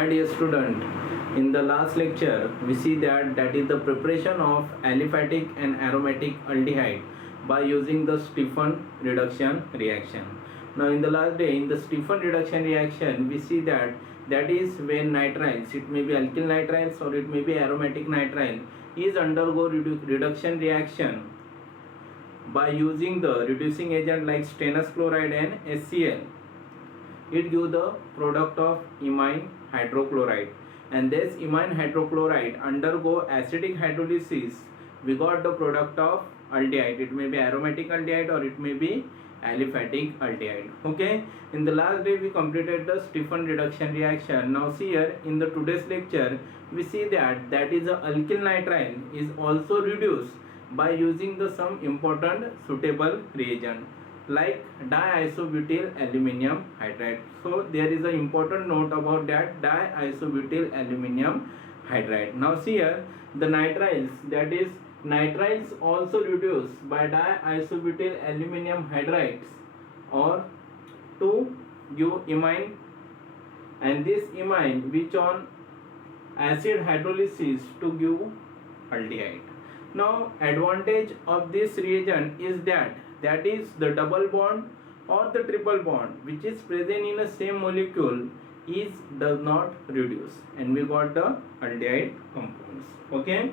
My dear student, in the last lecture we see that is the preparation of aliphatic and aromatic aldehyde by using the Stephan reduction reaction. Now in the last day, in the Stephan reduction reaction, we see that is when nitriles, it may be alkyl nitriles or it may be aromatic nitrile, is undergo reduction reaction by using the reducing agent like stannous chloride and HCl. It gives the product of imine hydrochloride, and this imine hydrochloride undergo acidic hydrolysis. We got the product of aldehyde. It may be aromatic aldehyde or it may be aliphatic aldehyde. Okay, in the last day we completed the Stephan reduction reaction. Now see here, in the today's lecture we see that is a alkyl nitrile is also reduced by using the some important suitable reagent like diisobutyl aluminum hydride. So there is an important note about that, diisobutyl aluminum hydride. Now see here, the nitriles, that is nitriles also reduced by diisobutyl aluminum hydrides or to give imine, and this imine which on acid hydrolysis to give aldehyde. Now advantage of this reagent is that is the double bond or the triple bond which is present in a same molecule is does not reduce, and we got the aldehyde compounds. Okay,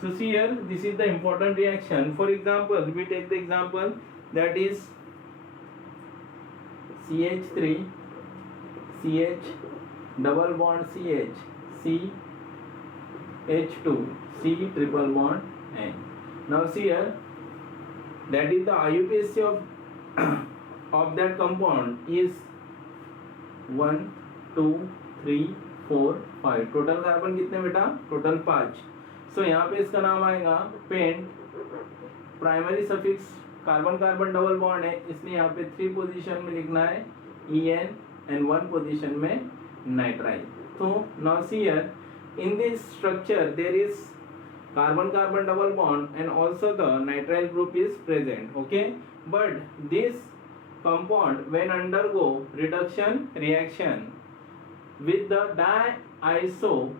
so see here, this is the important reaction. For example, we take the example that is CH3 CH double bond CH CH2 C triple bond N. Now see here, that is the IUPAC of that compound is 1 2 3 4 5. Total carbon कितने बेटा? Total 5. सो यहाँ पे इसका नाम आएगा pent. Primary suffix carbon carbon double bond है, इसलिए यहाँ पे 3 पोजीशन में लिखना है EN and 1 पोजीशन में नाइट्राइल. तो now see here, in this structure there is carbon carbon double bond and also the nitrile group is present. Okay, but this compound when undergo reduction reaction with the diisobutyl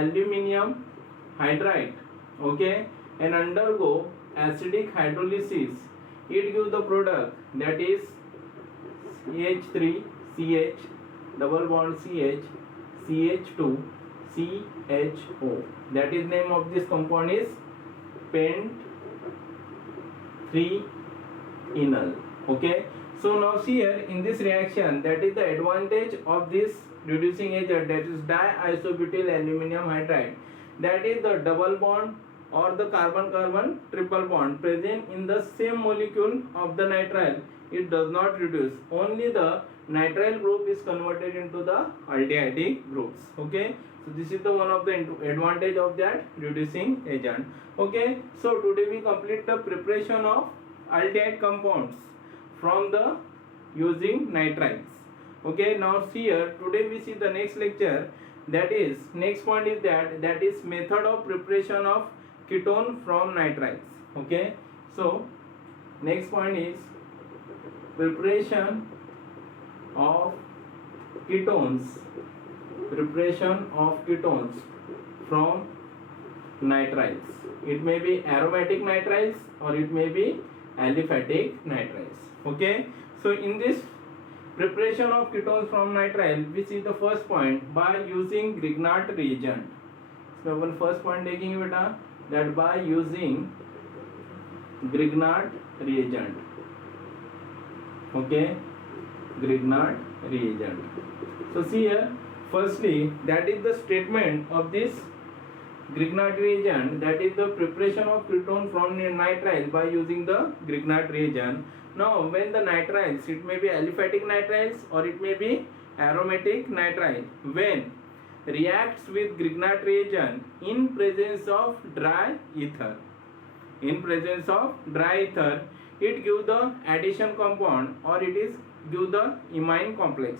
aluminum hydride, okay, and undergo acidic hydrolysis, it gives the product that is CH3 CH double bond CH CH2 CHO. That is name of this compound is pent 3-enol. Okay, so now see here, in this reaction, that is the advantage of this reducing agent, that is diisobutyl aluminum hydride, that is the double bond or the carbon carbon triple bond present in the same molecule of the nitrile. It does not reduce, only the nitrile group is converted into the aldehydic groups. Okay, so this is the one of the advantage of that reducing agent. Okay, so today we complete the preparation of aldehyde compounds from the using nitriles. Okay, now see here, today we see the next lecture, that is next point is that is method of preparation of ketone from nitriles. Okay, so next point is preparation of ketones from nitriles. It may be aromatic nitriles or it may be aliphatic nitriles. Okay, so in this preparation of ketones from nitrile, we see the first point by using Grignard reagent. So upon first point देखेंगे बेटा, that by using Grignard reagent. Okay, Grignard reagent. So see here, firstly, that is the statement of this Grignard reagent, that is the preparation of ketone from nitrile by using the Grignard reagent. Now when the nitriles, it may be aliphatic nitriles or it may be aromatic nitrile, when reacts with Grignard reagent in presence of dry ether, it gives the addition compound or it is give the imine complex.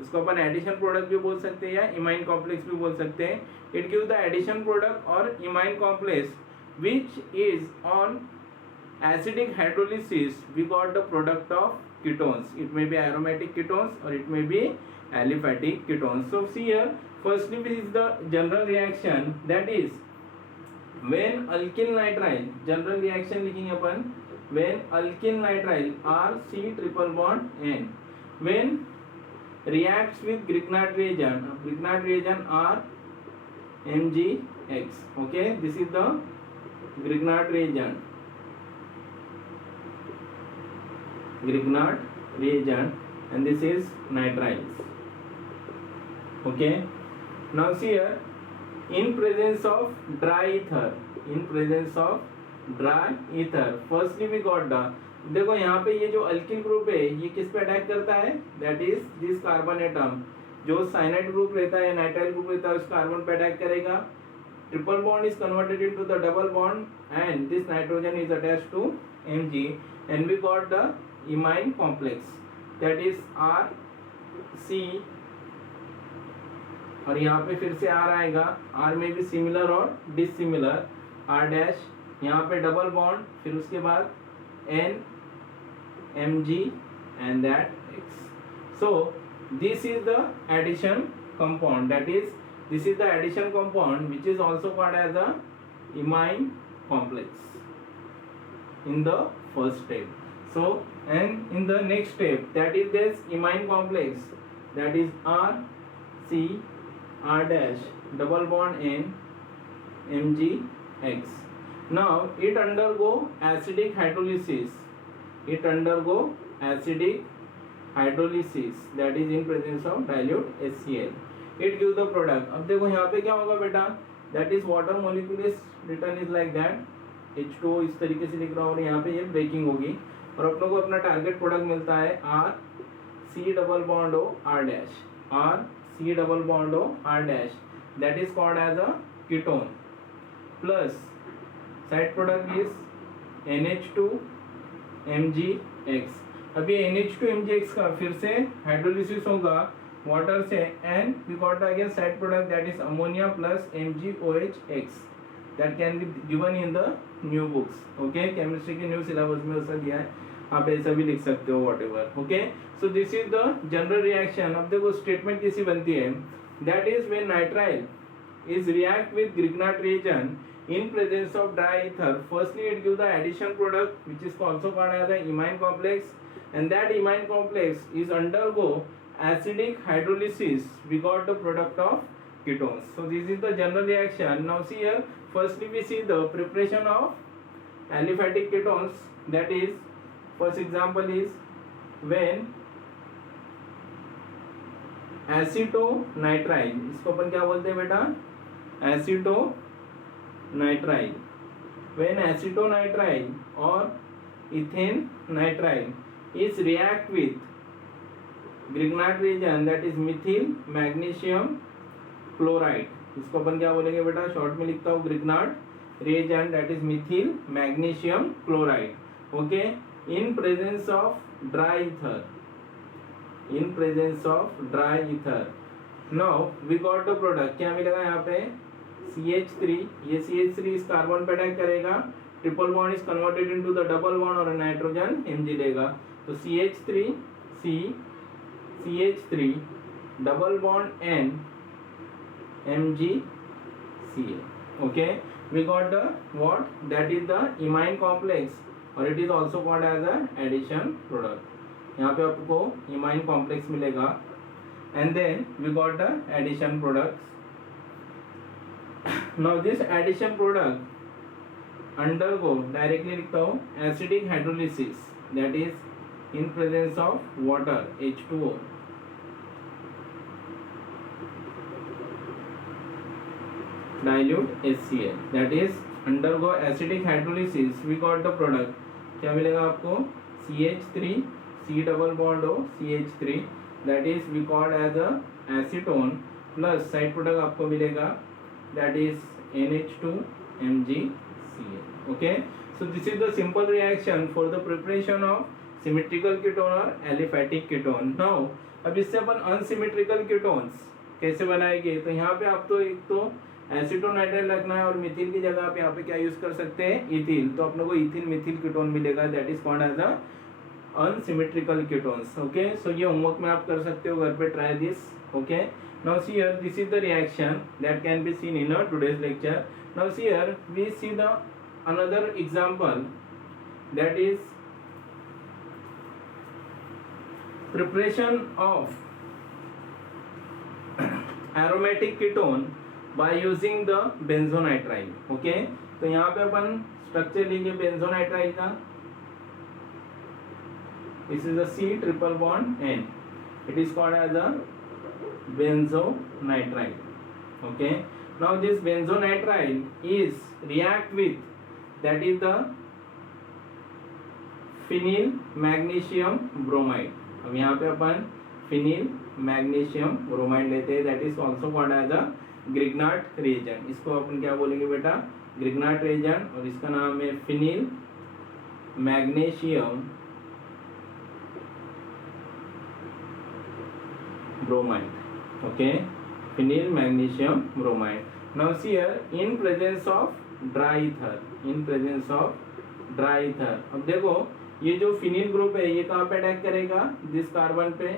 इसको अपन addition product भी बोल सकते हैं या imine complex भी बोल सकते हैं. It give the addition product और imine complex which is on acidic hydrolysis. We got the product of ketones. It may be aromatic ketones or it may be aliphatic ketones. So see here, firstly this is the general reaction, that is when alkyl nitrile, general reaction लिखेंगे अपन, when alkyl nitrile R C triple bond N, when reacts with Grignard reagent, Grignard reagent R MgX. Okay, this is the Grignard reagent, Grignard reagent, and this is nitriles. Okay, now see here, in presence of dry ether, in presence of dry ether, firstly we got the, देखो यहाँ पे ये जो alkyl group है ये किस पे attack करता है, that is this carbon atom, जो साइनाइड ग्रुप रहता है, नाइट्राइल ग्रुप रहता है, उस कार्बन पे अटैक करेगा, triple bond is converted into the double bond and this nitrogen is attached to Mg and we got the imine complex, that is R C, और यहाँ पे फिर से R आएगा, R में भी सिमिलर और डिसिमिलर, R डैश, यहाँ पे डबल बॉन्ड, फिर उसके बाद N Mg and that X. So this is the addition compound, that is this is the addition compound which is also called as the imine complex in the first step. So and in the next step, that is this imine complex, that is R C R dash double bond N Mg X. Now it undergo acidic hydrolysis, it undergo acidic hydrolysis, that is in presence of dilute HCl, it give the product. अब देखो यहाँ पे क्या होगा बेटा, that is water molecule is written is like that, H2O इस तरीके से लिख रहा हूँ, और यहाँ पे ये ब्रेकिंग होगी और अपनों को अपना टारगेट प्रोडक्ट मिलता है R C double bond O R dash, R C double bond O R dash, that is called as a ketone, plus side product is NH2 MgX. अब ये NH2 MgX का फिर से हाइड्रोलिसिस होगा water से and we got again side product, that is ammonia plus MgOHX, that can be given in the new books. Okay, chemistry के new syllabus में उसका दिया है, आप ऐसा भी लिख सकते हो what ever. Okay, so this is the general reaction. अब देखो स्टेटमेंट कैसी बनती है, that is when nitrile is react with Grignard reagent in presence of dry ether, firstly it gives the addition product which is also called as the imine complex, and that imine complex is undergo acidic hydrolysis, we got the product of ketones. So this is the general reaction. Now see here, firstly we see the preparation of aliphatic ketones, that is first example is when एसिटोनाइट्राइल, इसको अपन क्या बोलते हैं बेटा, एसिटोनाइट्राइल. When एसिटोनाइट्राइल और ethane nitrile is react with Grignard reagent, that is Mithil magnesium chloride, इसको अपन क्या बोलेंगे बेटा, शॉर्ट में लिखता हूँ Grignard reagent, that is Mithil magnesium chloride. Okay, in presence of dry ether, in presence of dry ether. Now we got the product, क्या मिलेगा यहाँ पे CH3, ये CH3 इस कार्बन पे अटैक करेगा, triple bond is converted into the double bond और nitrogen Mg लेगा, तो CH3 C CH3 double bond N Mg Cl. Okay, we got the what, that is the imine complex or it is also called as a addition product. यहाँ पे आपको imine complex मिलेगा and then we got the addition products. Now this addition product undergo, directly लिखता हूँ, acidic hydrolysis, that is in presence of water H2O, dilute HCl, that is undergo acidic hydrolysis, we got the product, क्या मिलेगा आपको, CH3 C double bond O CH3, that is we called as a acetone, plus side product आपको मिलेगा, that is NH2 MgCl. Okay, so this is the simple reaction for the preparation of symmetrical ketone or aliphatic ketone. Now अब इससे अपन unsymmetrical ketones कैसे बनाएंगे, तो यहाँ पे आप तो एक तो एसिटोनाइट्राइल रखना है और मिथिल की जगह आप यहाँ पे क्या यूज कर सकते हैं, इथिल, तो अपने को इथिल मिथिल कीटोन मिलेगा, that is called as a unsymmetrical ketones. Okay, so ये होमवर्क में आप कर सकते हो घर पे. Try this. Okay, now see here, this is the reaction that can be seen in today's lecture. Now see here, we see the another example, that is preparation of aromatic ketone by using the benzonitrile. Okay, तो यहाँ पे अपन structure लीजिए बेंजोनाइट्राइल का. This is a C triple bond N. It is called as a benzonitrile. Okay, now this benzonitrile is react with, that is the phenyl magnesium bromide. अब यहाँ पे अपन phenyl magnesium bromide लेते हैं, that is also called as a Grignard reagent. इसको अपन क्या बोलेंगे बेटा? Grignard reagent. और इसका नाम है phenyl magnesium bromide. Okay, phenyl magnesium bromide. Now see here, in presence of dry ether, in presence of dry ether. अब देखो ये जो फिनिल ग्रुप है ये कहाँ पे अटैक करेगा? दिस कार्बन पे.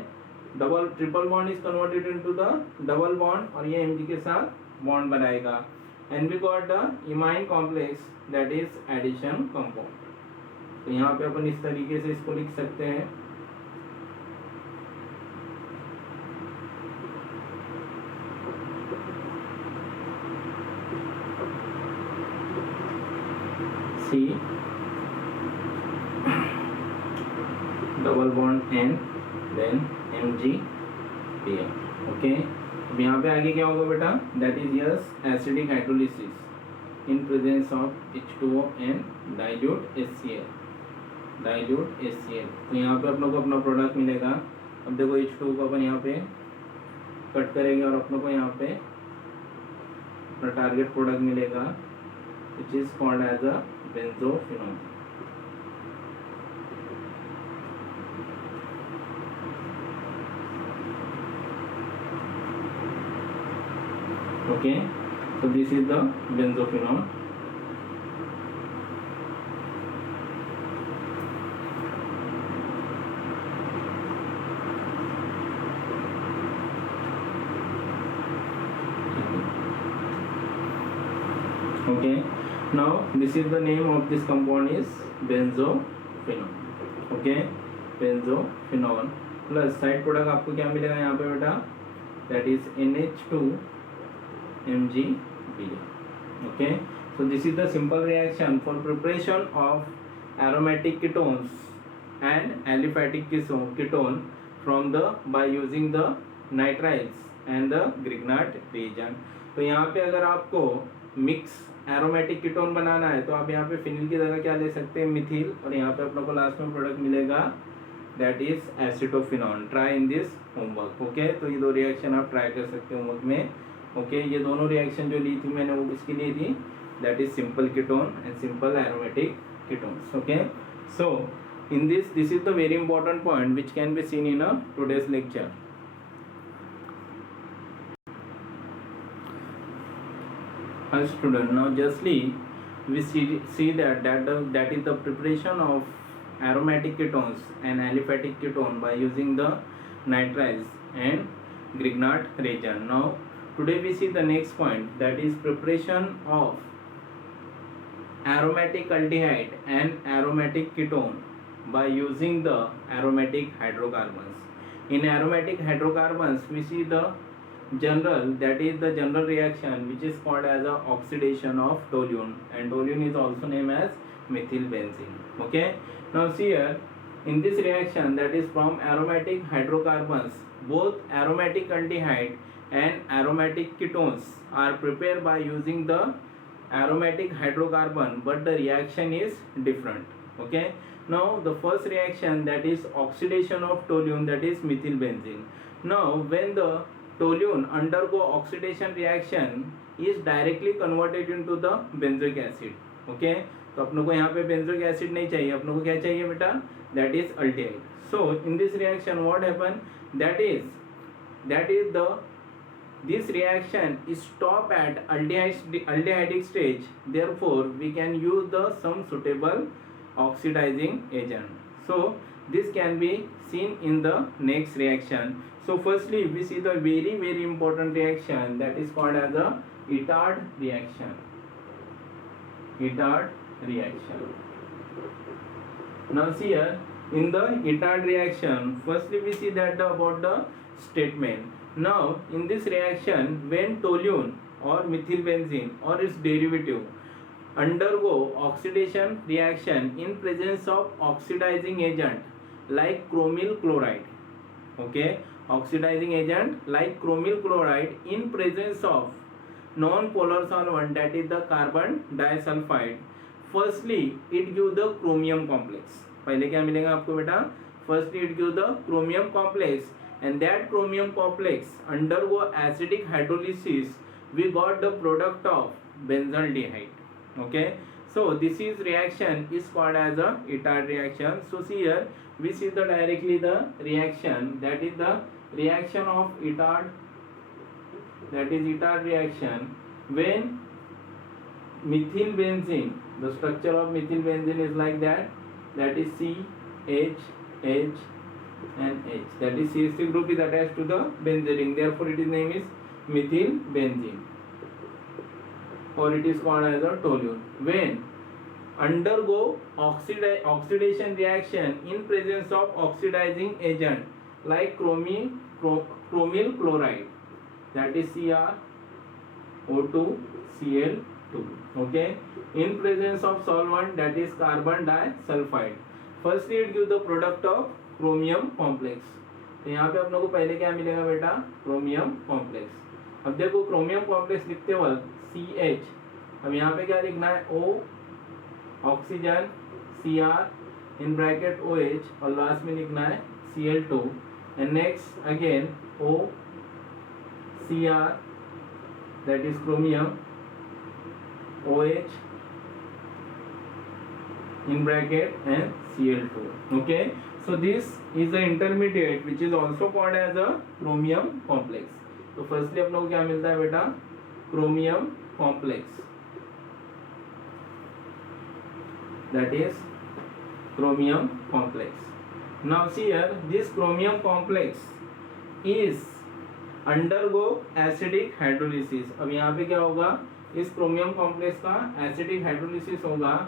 Double triple bond is converted into the double bond और ये Mg के साथ बॉन्ड बनाएगा. And we got the imine complex, that is addition compound. तो यहाँ पे अपन इस तरीके से इसको लिख सकते हैं. C double bond N then MgBr. Okay, अब यहाँ पे आगे क्या होगा बेटा? That is yes acidic hydrolysis in presence of H2O and dilute HCl. Dilute HCl. तो यहाँ पे अपनों को अपना प्रोडक्ट मिलेगा. अब देखो H2O को अपन यहाँ पे कट करेंगे और अपनों को यहाँ पे अपना टारगेट प्रोडक्ट मिलेगा, which is called as a benzophenone. Okay, so this is the benzophenone. Okay, now this is the name of this compound is benzophenone. Okay, benzophenone plus side product आपको क्या मिलेगा यहाँ पे बेटा? That is NH2 MgBr. Okay, so this is the simple reaction for preparation of aromatic ketones and aliphatic ketone from the by using the nitriles and the Grignard reagent. तो यहाँ पे अगर आपको मिक्स एरोमेटिक कीटोन बनाना है तो आप यहाँ पे फिनिल की जगह क्या ले सकते हैं? मिथिल. और यहाँ पे अपने को लास्ट में प्रोडक्ट मिलेगा, that is acetophenone. Try in this homework. Okay, तो ये दो रिएक्शन आप ट्राई कर सकते हो होमवर्क में. ओके, ये दोनों रिएक्शन जो ली थी मैंने वो किसकी ली थी? That is simple ketone and simple aromatic ketones. Okay, so in this is the very important point which can be seen in today's lecture. Student, now justly we see that is the preparation of aromatic ketones and aliphatic ketone by using the nitriles and Grignard reagent. Now today we see the next point, that is preparation of aromatic aldehyde and aromatic ketone by using the aromatic hydrocarbons. In aromatic hydrocarbons we see the general, that is the general reaction which is called as a oxidation of toluene, and toluene is also named as methyl benzene. Okay, now see here, in this reaction, that is from aromatic hydrocarbons, both aromatic aldehyde and aromatic ketones are prepared by using the aromatic hydrocarbon, but the reaction is different. Okay, now the first reaction, that is oxidation of toluene, that is methyl benzene. Now when the toluene undergo oxidation reaction is directly converted into the benzoic acid. Okay, तो अपनों को यहाँ पे benzoic acid नहीं चाहिए, अपनों को क्या चाहिए बेटा? That is aldehyde. So in this reaction what happen? That is this reaction is stop at aldehydic stage. Therefore we can use some suitable oxidizing agent. So This can be seen in the next reaction. So firstly we see the very important reaction that is called as a Itard reaction. Itard reaction. Now see here, in the Itard reaction, firstly we see that about the statement. Now in this reaction, when toluene or methylbenzene or its derivative undergo oxidation reaction in presence of oxidizing agent like chromyl chloride, okay, oxidizing agent like chromyl chloride in presence of non-polar solvent that is the carbon disulfide, firstly it gives the chromium complex. पहले क्या मिलेगा आपको बेटा? Firstly it gives the chromium complex, and that chromium complex undergo acidic hydrolysis, we got the product of benzaldehyde. Okay, so this is reaction is called as a Itard reaction. So see here we see the directly the reaction, that is the reaction of Itard, that is Itard reaction when methylbenzene, the structure of methylbenzene is like that, that is C H H and H, that is CH3 group is attached to the benzene, therefore its name is methylbenzene, or it is called as a toluene. When undergo oxidation reaction in presence of oxidizing agent like chromyl chloride, that is CrO2Cl2, okay, in presence of solvent that is carbon disulfide, firstly it gives the product of chromium complex. तो यहाँ पे आप लोगों को पहले क्या मिलेगा बेटा? Chromium complex. अब देखो क्रोमियम कॉम्प्लेक्स लिखते वक्त CH, अब यहाँ पे क्या लिखना है? O oxygen, Cr in bracket OH, और लास्ट में लिखना है Cl2, and next again O Cr that is chromium, OH in bracket and Cl2. Okay, so this is the intermediate which is also called as a chromium complex. तो firstly आप लोगों को क्या मिलता है बेटा? chromium complex, that is chromium complex. Now see here, this chromium complex is undergo acidic hydrolysis. अब यहाँ पे क्या होगा? इस chromium complex का acidic hydrolysis होगा,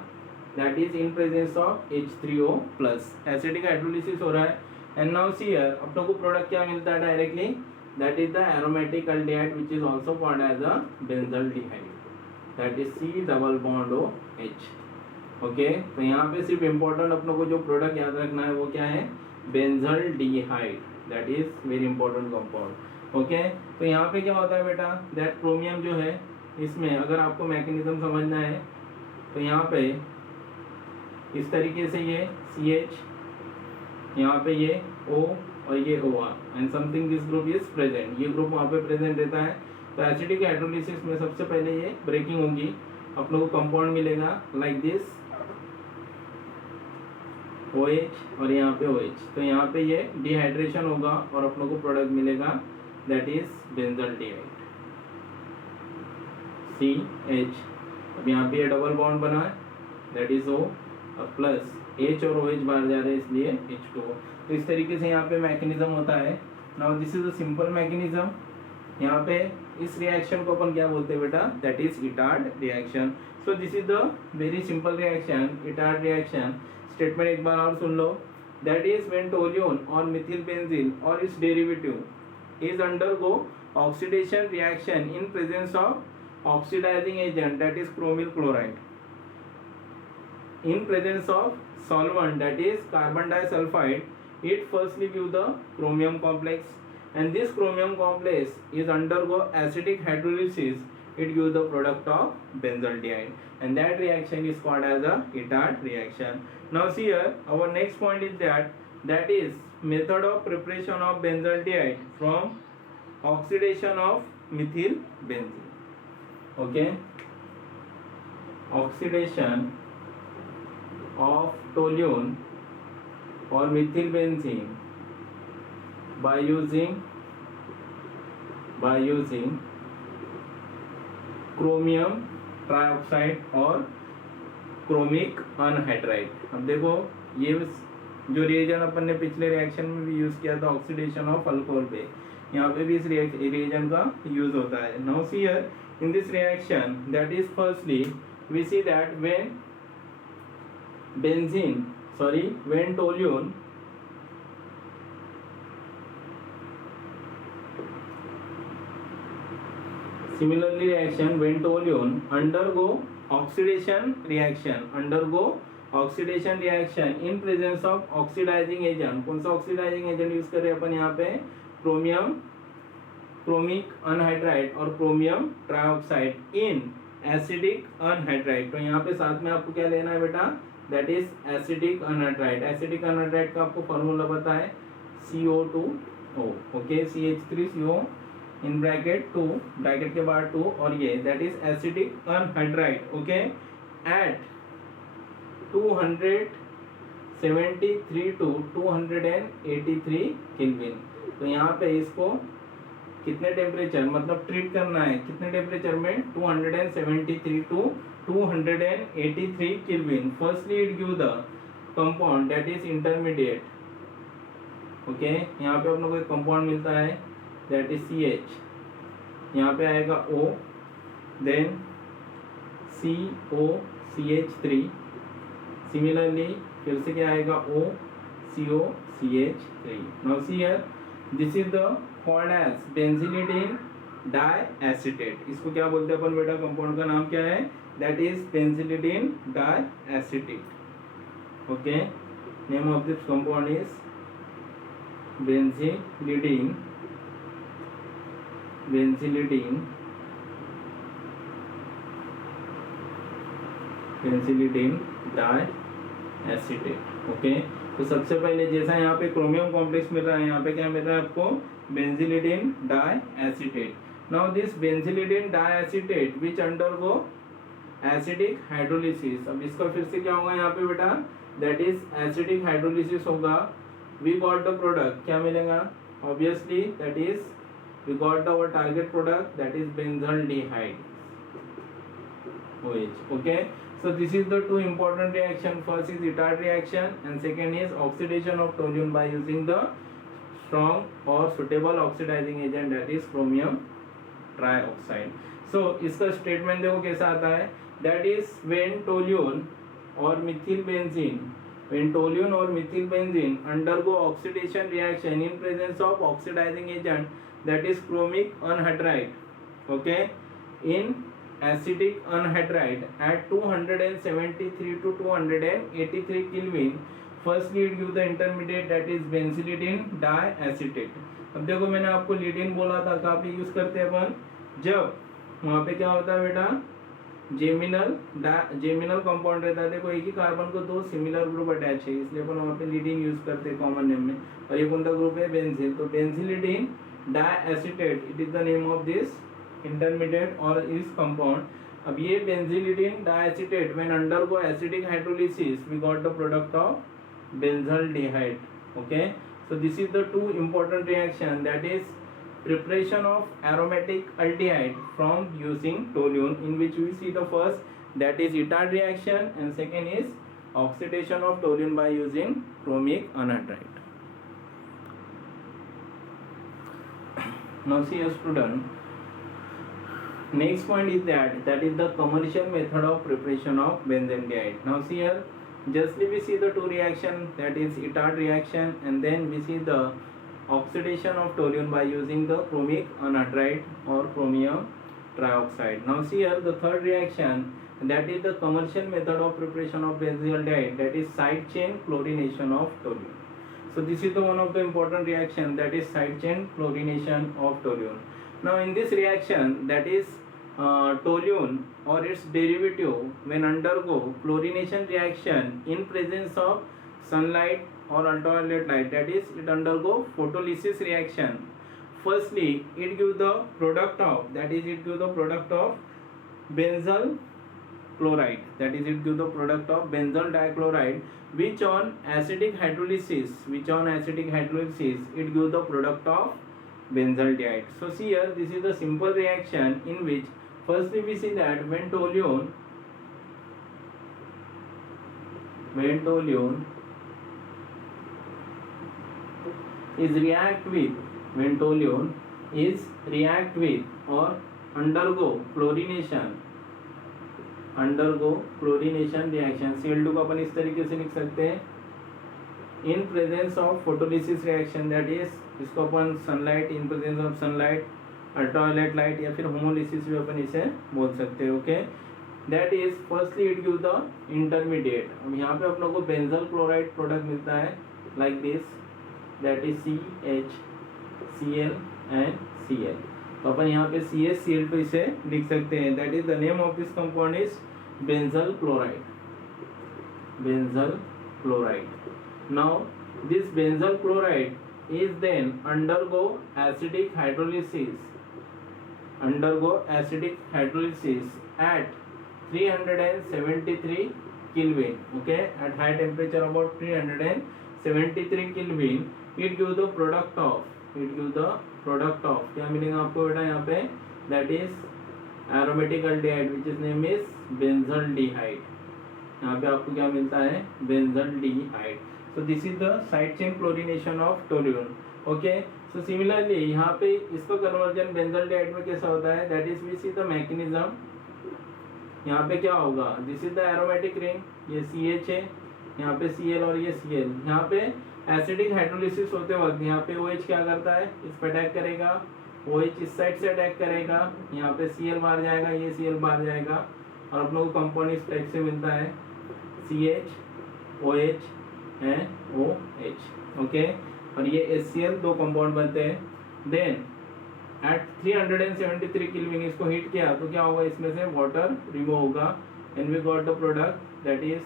that is in presence of H3O plus. acidic hydrolysis हो रहा है, and now see here अब लोग को प्रोडक्ट क्या मिलता है directly? that is the aromatic aldehyde which is also called as a benzaldehyde, that is C double bond OH. Okay, तो यहाँ पे सिर्फ इम्पोर्टेंट अपनों को जो प्रोडक्ट याद रखना है वो क्या है? Benzaldehyde, that is very important compound. Okay, तो यहाँ पे क्या होता है बेटा? दैट क्रोमियम जो है इसमें अगर आपको मैकेनिज्म समझना है तो यहाँ पे इस तरीके से ये CH, यहाँ पे ये O और ये OR, and something this group is present, ये ग्रुप वहाँ पे प्रेजेंट रहता है. तो एसिडिक हाइड्रोलिसिस में सबसे पहले ये ब्रेकिंग होगी, आप लोगों को कंपाउंड मिलेगा लाइक दिस OH और यहाँ पे OH. तो यहाँ पे ये डिहाइड्रेशन होगा और आप लोगों को प्रोडक्ट मिलेगा दैट इज बेंजल्डिहाइड CH. अब यहाँ पे ये डबल बॉन्ड बना है दैट इज O और प्लस H और OH बाहर जा रहे हैं इसलिए H2O. तो इस तरीके से यहाँ पे मैकेनिज्म होता है. Now this is a simple mechanism. यहाँ पे इस रिएक्शन को अपन क्या बोलते हैं बेटा? That is Etard reaction. So this is the very simple reaction, Etard reaction. Statement एक बार और सुन लो. दैट इज व्हेन टोल्यून और मिथिलबेंजीन और its derivative is undergo oxidation reaction in presence of oxidizing agent that is chromyl chloride in presence of solvent that is carbon disulfide, it firstly give the chromium complex, and this chromium complex is undergo acidic hydrolysis, it gives the product of benzaldehyde, and that reaction is called as a Itard reaction. Now see here, our next point is that is method of preparation of benzaldehyde from oxidation of methylbenzene. Okay, oxidation of toluene or methylbenzene by using chromium trioxide और chromic anhydride. अब देखो ये जो reagent अपन ने पिछले reaction में भी use किया था ऑक्सीडेशन ऑफ अल्कोहल पे, यहाँ पे भी इस रिएजन का यूज होता है. Now see here in this reaction that is firstly we see that when toluene similarly reaction when toluene undergo oxidation in presence of oxidizing agent. कौन सा ऑक्सीडाइजिंग एजेंट यूज कर रहे हैं अपन यहाँ पे? क्रोमिक अनहाइड्राइड और chromium trioxide in acidic anhydride. तो यहाँ पे साथ में आपको क्या लेना है बेटा? That is acidic anhydride. Acidic anhydride का आपको फॉर्मूला पता है CO2O. Okay, CH3CO in bracket 2, bracket के बाद 2 और ये that is acidic anhydride. Okay, at 273 to 283 kelvin. तो यहाँ पे इसको कितने टेम्परेचर मतलब ट्रीट करना है, कितने टेम्परेचर में? 273 to 283 kelvin. Firstly it give the compound that is intermediate. Okay, यहाँ पे अपने को एक कंपाउंड मिलता है दैट इज CH. यहाँ पे आएगा O, देन COCH3. सिमिलरली फिर से क्या आएगा? OCOCH3. Now see here this is the called as benzylidene diacetate. इसको क्या बोलते हैं अपन बेटा? कंपाउंड का नाम क्या है? That is benzylidene diacetate. Okay, name of this compound is benzylidene diacetate. Okay, तो सबसे पहले जैसा यहाँ पे क्रोमियम कॉम्प्लेक्स मिल रहा है, यहाँ पे क्या मिल रहा है आपको? Benzylidene diacetate. Now this benzylidene diacetate which undergo acidic hydrolysis. अब इसका फिर से क्या होगा यहाँ पे बेटा? दैट इज एसिडिक हाइड्रोलिसिस होगा. वी गॉट द प्रोडक्ट, क्या मिलेगा? Obviously that is we got our target product that is benzaldehyde OH. Okay, so this is the two important reaction. First is Itard reaction and second is oxidation of toluene by using the strong or suitable oxidizing agent that is chromium trioxide. So इसका statement देखो कैसा आता है? that is when toluene or methylbenzene undergo oxidation reaction in presence of oxidizing agent that is chromic anhydride. Okay, in acidic anhydride at 273 to 283 Kelvin. Firstly it give the intermediate that is benzaldehyde diacetate. अब देखो मैंने आपको लीडिन बोला था, कहाँ पे use करते हैं अपन? जब वहाँ पे क्या होता है बेटा? जेमिनल कंपाउंड रहता है. देखो एक ही कार्बन को दो सिमिलर ग्रुप अटैच है, इसलिए अपन वहाँ पे लीडिन यूज करते हैं कॉमन नेम में. और ये कौन सा ग्रुप है? बेंजीन. तो benzylidene diacetate it is the name of this intermediate और इस कंपाउंड. अब ये benzylidene diacetate when undergo acidic hydrolysis we got the product of benzaldehyde. Okay, so this is the two important reaction that is preparation of aromatic aldehyde from using toluene, in which we see the first that is Itard reaction and second is oxidation of toluene by using chromic anhydride. Now see a student, next point is that is the commercial method of preparation of benzaldehyde. Now see here, justly we see the two reaction that is Itard reaction and then we see the oxidation of toluene by using the chromic anhydride or chromium trioxide. Now see here the third reaction that is the commercial method of preparation of benzaldehyde, that is side chain chlorination of toluene. So this is the one of the important reaction that is side chain chlorination of toluene. Now in this reaction that is toluene or its derivative when undergo chlorination reaction in presence of sunlight or ultraviolet light, that is it undergo photolysis reaction. Firstly it give the product of, that is it give the product of benzyl chloride, that is it give the product of benzyl dichloride, which on acidic hydrolysis it give the product of benzaldehyde. So see here, this is the simple reaction in which firstly we see that when toluene is react with, when toluene is react with or undergo chlorination reaction, Cl2 को अपन इस तरीके से लिख सकते हैं, in presence of photolysis reaction, that is इसको अपन sunlight, in presence of sunlight, ultraviolet light या फिर होमोलिसिस भी अपन इसे बोल सकते हैं. Okay, that is firstly it give the intermediate. अब यहाँ पे अपनों को बेंजल क्लोराइड प्रोडक्ट मिलता है like this, that is CHCl and Cl. तो अपन यहाँ पे CHCl2 इसे लिख सकते हैं. That is the name of this compound is benzyl chloride. Now this benzyl chloride is then undergo acidic hydrolysis at 373 Kelvin. Okay, at high temperature about 373 Kelvin it gives the product of क्या मिलेगा आपको बेटा यहाँ पे, that is aromatic aldehyde which is name is benzaldehyde. यहाँ पे आपको क्या मिलता है, benzaldehyde. So this is the side chain chlorination of toluene. Okay, so similarly यहाँ पे इसका conversion benzaldehyde में कैसा होता है, that is we see the mechanism. यहाँ पे क्या होगा, this is the aromatic ring, ये CH है, यहाँ पे Cl और ये Cl. यहाँ पे एसिडिक हाइड्रोलिसिस होते वक्त यहाँ पे OH क्या करता है, इस पर अटैक करेगा, OH इस साइड से अटैक करेगा, यहाँ पे Cl बाहर जाएगा, ये Cl बाहर जाएगा और अपनों को कंपाउंड इस टाइप से मिलता है CH OH and OH. Okay, और ये HCl दो कंपाउंड बनते हैं. देन एट 373 केल्विन इसको हीट किया तो क्या होगा, इसमें से वाटर रिमूव होगा and we got the product that is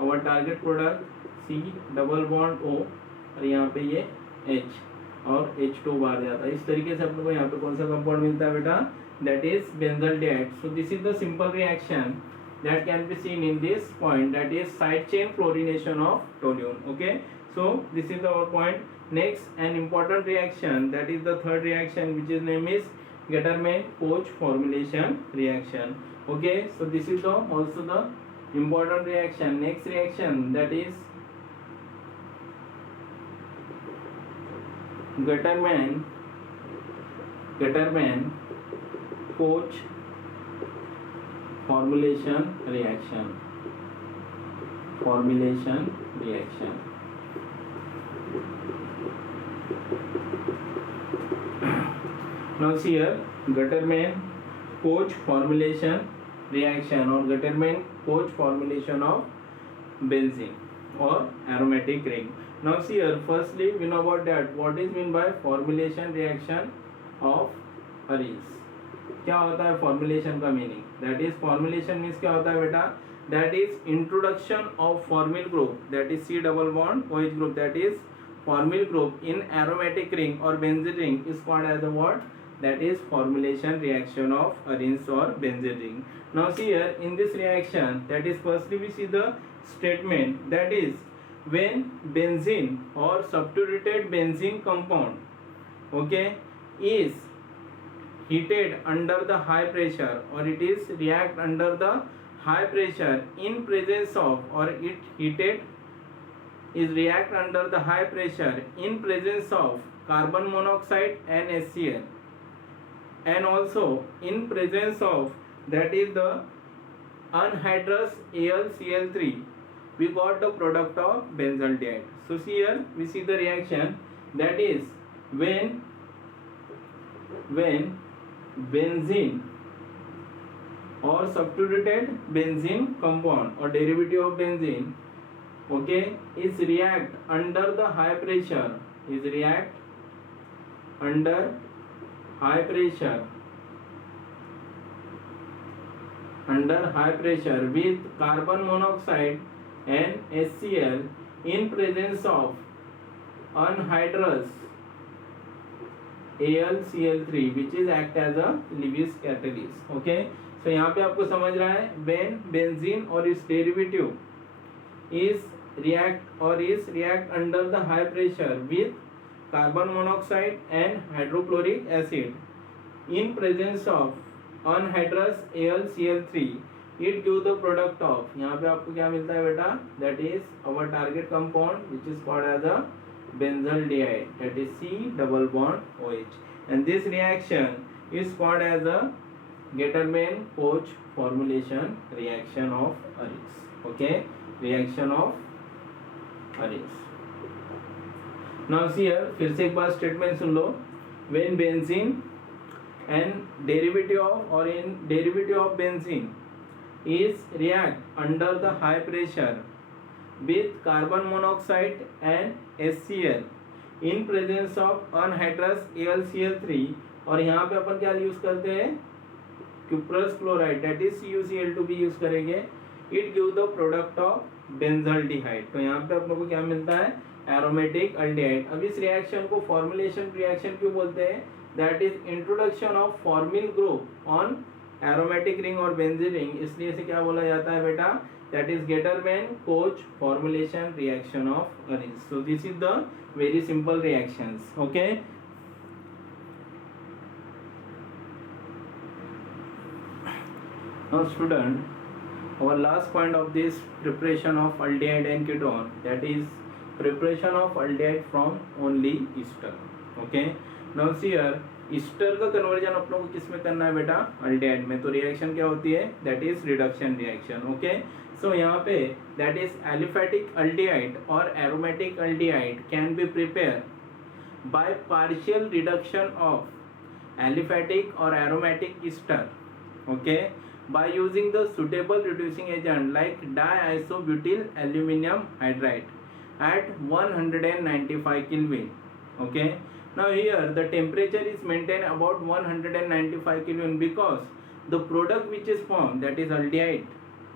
our target product C double bond O और यहाँ पे ये H और H2 बाहर जाता है. इस तरीके से अपने को यहाँ पे कौन सा कंपाउंड मिलता है बेटा, that is benzaldehyde. So this is the simple reaction that can be seen in this point, that is side chain chlorination of toluene. Okay, so this is our point. Next, an important reaction, that is the third reaction, which is name is Getterman-Koch formulation reaction. Okay, so this is the also the important reaction. Next reaction, that is Getterman-Koch formulation reaction. Now see here, Getterman-Koch formulation reaction or Getterman-Koch formulation of benzene or aromatic ring. Now see here, firstly we know about that what is mean by formulation reaction of arenes. क्या होता है formulation का meaning, that is formulation means क्या होता है बेटा, that is introduction of formyl group, that is C double bond OH group, that is formyl group in aromatic ring और benzene ring is called as the what, that is formulation reaction of arenes और benzene ring. Now see here in this reaction, that is firstly we see the statement, that is when benzene और substituted benzene compound, okay, is heated under the high pressure or it is react under the high pressure in presence of or it heated is react under the high pressure in presence of carbon monoxide and HCl and also in presence of that is the anhydrous AlCl3, we got the product of benzaldehyde. So see here we see the reaction, that is when benzene or substituted benzene compound or derivative of benzene, okay, is react under the high pressure, is react under high pressure with carbon monoxide and HCl in presence of anhydrous AlCl3 which is act as a Lewis catalyst. Okay, so यहाँ पे आपको समझ रहा है when benzene और its derivative is react under the high pressure with carbon monoxide and hydrochloric acid in presence of anhydrous AlCl3, it give the product of, यहाँ पे आपको क्या मिलता है बेटा, that is our target compound which is called as a benzaldehyde, that is C double bond OH, and this reaction is called as a Getterman-Koch formulation reaction of Arens. Okay, reaction of Arens. Now here फिर से एक बार statement सुन लो. When benzene and derivative of benzene is react under the high pressure with carbon monoxide and HCl in presence of anhydrous AlCl3, और यहाँ पे अपन क्या यूज करते हैं, cuprous chloride, that is CuCl2 भी यूज करेंगे. It give the product of benzaldehyde. तो यहाँ पे अपन को क्या मिलता है, एरोमेटिक अल्डिहाइड. अब इस रिएक्शन को फॉर्मुलेशन रिएक्शन क्यों बोलते हैं, that is introduction of formyl group on aromatic ring और बेंजीन रिंग, इसलिए इसे क्या बोला जाता है बेटा, that is Getterman-Koch formulation reaction of Arens. So this is the very simple reactions. Okay, now student, our last point of this preparation of aldehyde and ketone, that is preparation of aldehyde from only ester. Okay, now see here Easter का conversion आप लोगों को किस में करना है बेटा, aldehyde में. तो रिएक्शन क्या होती है, that is reduction reaction. Okay, so यहाँ पे दैट इज एलिफैटिक अल्डिहाइड और aromatic aldehyde can be prepare by partial reduction of aliphatic और aromatic ester. Okay, by using the suitable reducing agent like diisobutyl aluminum hydride at 195 Kelvin. Okay, now here the temperature is maintained about 195 Kelvin because the product which is formed, that is aldehyde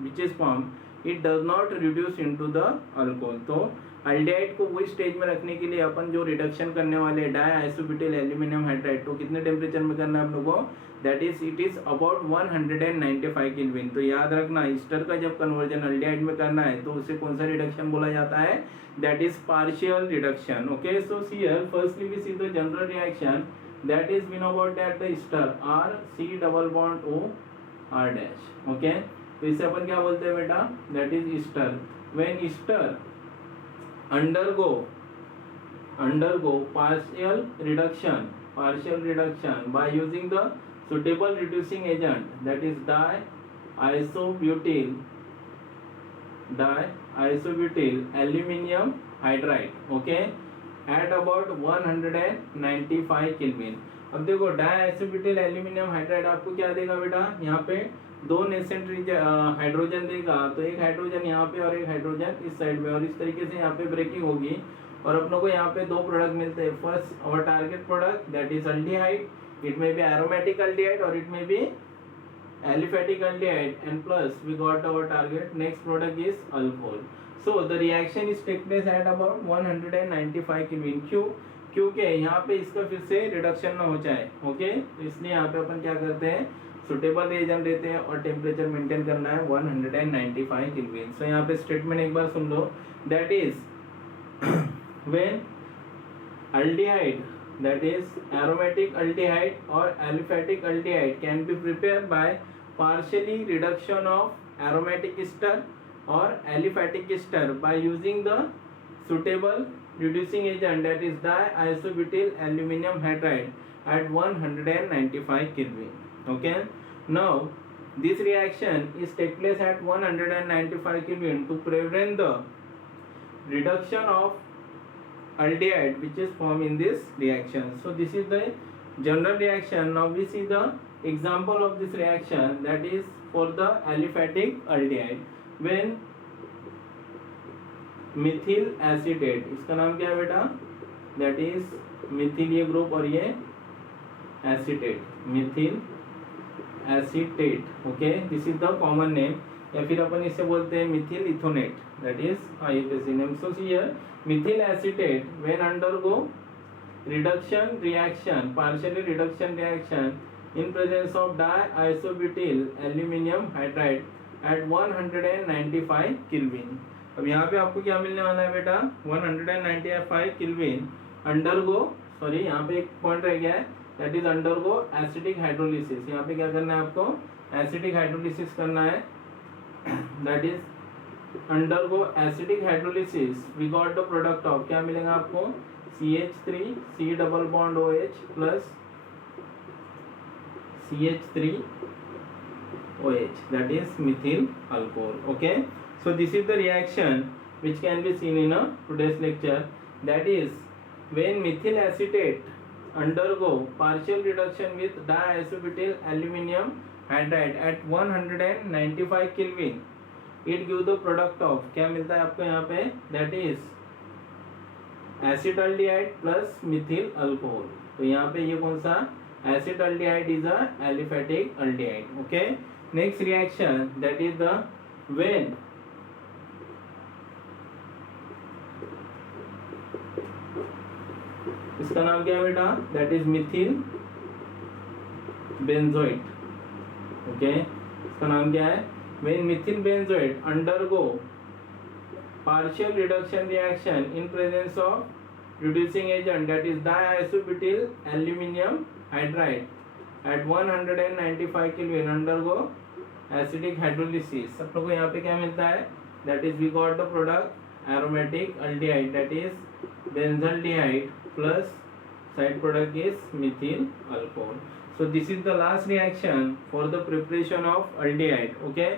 which is formed, it does not reduce into the alcohol. तो aldehyde को वही stage में रखने के लिए अपन जो reduction करने वाले डाइआइसोब्यूटाइल एल्यूमिनियम हाइड्राइड को कितने टेम्परेचर में करना है आप लोगों को, that is it is about 195 kelvin. तो याद रखना ईस्टर का जब कन्वर्जन अल्डिहाइड में करना है तो उसे कौन सा रिडक्शन बोला जाता है, that is partial reduction. Okay, so here firstly we see the general reaction, that is we know about that the ester R C double bond O R dash. Okay, तो इसे अपन क्या बोलते हैं बेटा, that is ester. When ester undergo partial reduction by using the suitable reducing agent, that is diisobutyl aluminum hydride. Okay, at about 195 Kelvin. अब देखो डाइआइसोब्यूटाइल aluminium hydride आपको क्या देगा बेटा, यहाँ पे दो नेसेंट हाइड्रोजन देगा. तो एक हाइड्रोजन यहाँ पे और एक हाइड्रोजन इस साइड में, और इस तरीके से यहाँ पे ब्रेकिंग होगी और अपनों को यहाँ पे दो प्रोडक्ट मिलते हैं. First our target product that is aldehyde, it may be aromatic aldehyde और it may be aliphatic aldehyde, and plus we got our target next product is alcohol. So the reaction is take place at about 195 kelvin. क्यों, क्योंकि यहाँ पे इसका फिर से reduction ना हो जाए. ओके, तो इसलिए यहाँ पे अपन क्या करते हैं, सुटेबल रिएजेंट देते हैं और टेम्परेचर मेंटेन करना है 195 केल्विन. सो यहाँ पे स्टेटमेंट एक बार सुन लो, that is when aldehyde, that is aromatic aldehyde और aliphatic aldehyde can be prepare by partially reduction of aromatic ester और aliphatic ester by using the suitable reducing agent, that is diisobutyl aluminum hydride at 195 Kelvin. Okay, now this reaction is take place at 195 Kelvin to prevent the reduction of aldehyde which is formed in this reaction. So this is the general reaction. Now we see the example of this reaction, that is for the aliphatic aldehyde. When Mithil acetate, इसका नाम क्या है बेटा, that is Mithil ये group और ये acetate, methyl acetate. Okay, this is the common name, या फिर अपन इसे बोलते हैं methyl ethanoate, that is IUPAC name. So here methyl acetate when undergo reduction reaction, partially reduction reaction in presence of diisobutyl aluminum hydride at 195 Kelvin. अब यहाँ पे आपको क्या मिलने वाला है बेटा, 195 केल्विन अंडरगो, सॉरी यहाँ पे एक पॉइंट रह गया है, that is undergo acidic hydrolysis. यहाँ पे क्या करना है आपको, एसिडिक हाइड्रोलिसिस करना है, that is undergo acidic hydrolysis we got the product of, क्या मिलेगा आपको, CH3 C double bond OH plus CH3 OH, that is methyl alcohol. Okay, so this is the reaction which can be seen in a today's lecture, that is when methyl acetate undergo partial reduction with diisobutyl aluminium hydride at 195 Kelvin, it give the product of, क्या मिलता है आपको यहाँ पे, that is acetaldehyde plus Mithil alcohol. तो यहाँ पे ये कौन सा, acetaldehyde is a aliphatic aldehyde. Okay, next reaction that is the when इसका नाम क्या है बेटा, that is Mithil benzoate. Okay, इसका नाम क्या है, when Mithil benzoate undergo partial reduction reaction in presence of reducing agent, that is diisobutyl aluminium hydride at 195 Kelvin undergo acidic hydrolysis। सब लोगों को यहाँ पे क्या मिलता है, that is we got the product aromatic aldehyde, that is benzaldehyde plus side product is methyl alcohol। So this is the last reaction for the preparation of aldehyde। Okay,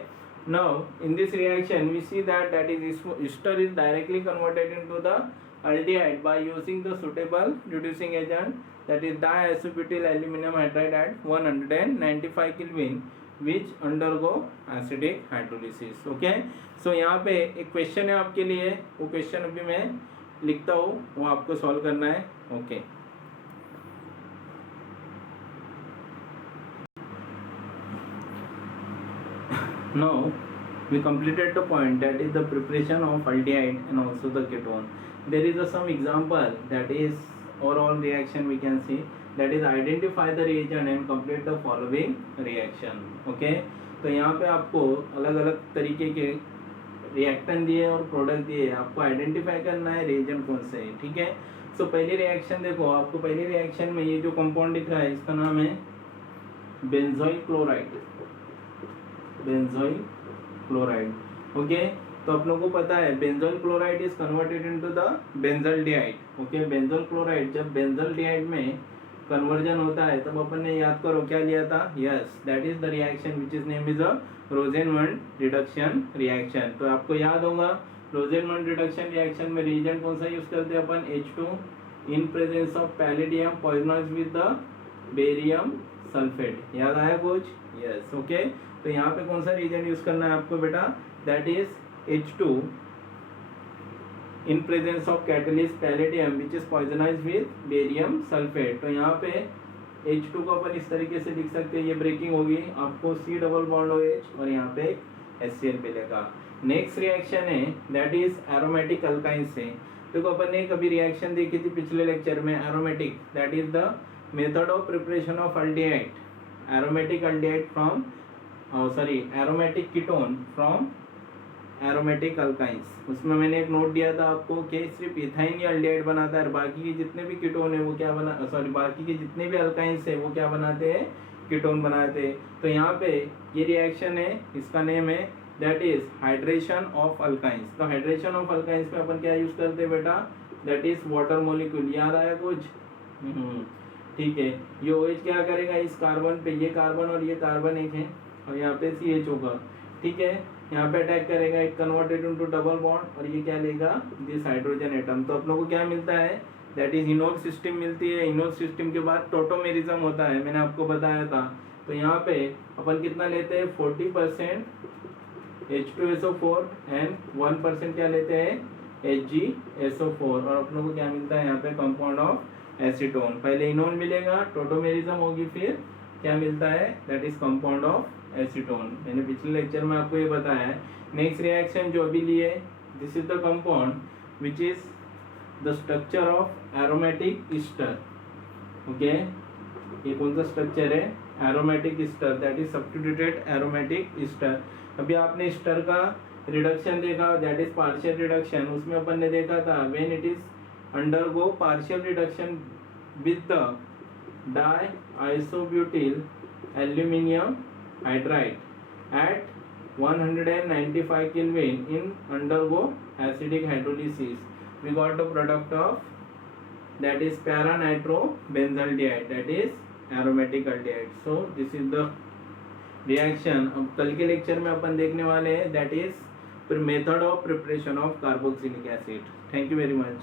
now in this reaction we see that is ester is directly converted into the aldehyde by using the suitable reducing agent, that is diisobutyl aluminium hydride at 195 Kelvin which undergo acidic hydrolysis। Okay, so यहाँ पे एक question है आपके लिए, वो question अभी मैं लिखता हूँ, वो आपको सॉल्व करना है। Okay, now we completed the point, that is the preparation of aldehyde and also the ketone। there is some example, that is overall reaction we can see, that is identify the reagent and complete the following reaction। okay, तो यहाँ पे आपको अलग अलग तरीके के reactant दिए और प्रोडक्ट दिए, आपको आइडेंटिफाई करना है रिएजेंट कौन से है। ठीक है, सो पहली रिएक्शन देखो, आपको पहली रिएक्शन में ये जो कंपाउंड दिख रहा है इसका नाम है benzoyl chloride, benzoyl chloride. Okay, तो आप लोगों को पता है benzoyl chloride is converted into the benzaldehyde. Okay, benzoyl chloride जब बेंजल्डिहाइड में कन्वर्जन होता है तब अपन ने याद करो क्या लिया था, yes that is the reaction which is name is a Rosenmund reduction reaction. तो आपको याद होगा रोजेनमंड रिडक्शन रिएक्शन में रिएजेंट कौन सा यूज करते हैं अपन, H2 in presence of palladium poisonous with the barium sulphate. याद आया कुछ, यस। ओके, तो यहाँ पे कौन सा रिएजेंट यूज करना है आपको बेटा, that is H2 in presence of catalyst palladium which is poisonise with barium sulphate. तो यहाँ पे H2 को अपन इस तरीके से लिख सकते हैं, ये ब्रेकिंग होगी, आपको C डबल बॉन्ड OH और यहाँ पे HCl मिलेगा। नेक्स्ट रिएक्शन है दैट इज एरोमेटिक अल्काइन से। देखो अपन ने कभी रिएक्शन देखी थी पिछले लेक्चर में, aromatic, that is the method of preparation of aldehyde, aromatic aldehyde from aromatic ketone from aromatic alkynes. उसमें मैंने एक नोट दिया था आपको कि सिर्फ इथाइन ही अल्डिहाइड बनाता है और बाकी के जितने भी कीटोन है वो क्या बाकी के जितने भी अल्काइंस है वो क्या बनाते हैं, कीटोन बनाते हैं। तो यहाँ पे ये रिएक्शन है, इसका नेम है that is hydration of alkynes. तो हाइड्रेशन ऑफ अल्काइंस में अपन क्या यूज करते हैं बेटा, दैट इज वाटर मॉलिक्यूल। याद आया कुछ, ठीक है। ये OH क्या करेगा, इस कार्बन पे, ये कार्बन और ये कार्बन एक है और यहाँ पे CH होगा, ठीक है, यहाँ पे अटैक करेगा, it converted into double bond और ये क्या लेगा, दिस हाइड्रोजन एटम। तो आप लोगों को क्या मिलता है, दैट इज इनोड सिस्टम मिलती है। इनोड सिस्टम के बाद टोटोमेरिज्म होता है, मैंने आपको बताया था। तो यहाँ पे अपन कितना लेते हैं, 40% H2SO4 एंड 1% क्या लेते हैं, HgSO4 और अपन को क्या मिलता है यहाँ पे, कंपाउंड ऑफ एसीटोन। पहले इनोन मिलेगा, टोटोमेरिज्म होगी, फिर क्या मिलता है, that is compound of acetone. मैंने पिछले लेक्चर में आपको ये बताया है। नेक्स्ट रिएक्शन जो अभी लिए, this is the compound which is the structure of aromatic ester. Okay, ये कौन सा स्ट्रक्चर है, aromatic Easter, that is substituted aromatic Easter. अभी आपने ईस्टर का रिडक्शन देखा, दैट इज पार्शियल रिडक्शन। उसमें अपन ने देखा था when it is undergo partial reduction with the di isobutyl aluminium hydride at 195 Kelvin in undergo acidic hydrolysis. We got the product of that is para-nitrobenzaldehyde, that is aromatic aldehyde. So this is the reaction. अब कल के lecture में अपन देखने वाले हैं that is method of preparation of carboxylic acid. Thank you very much.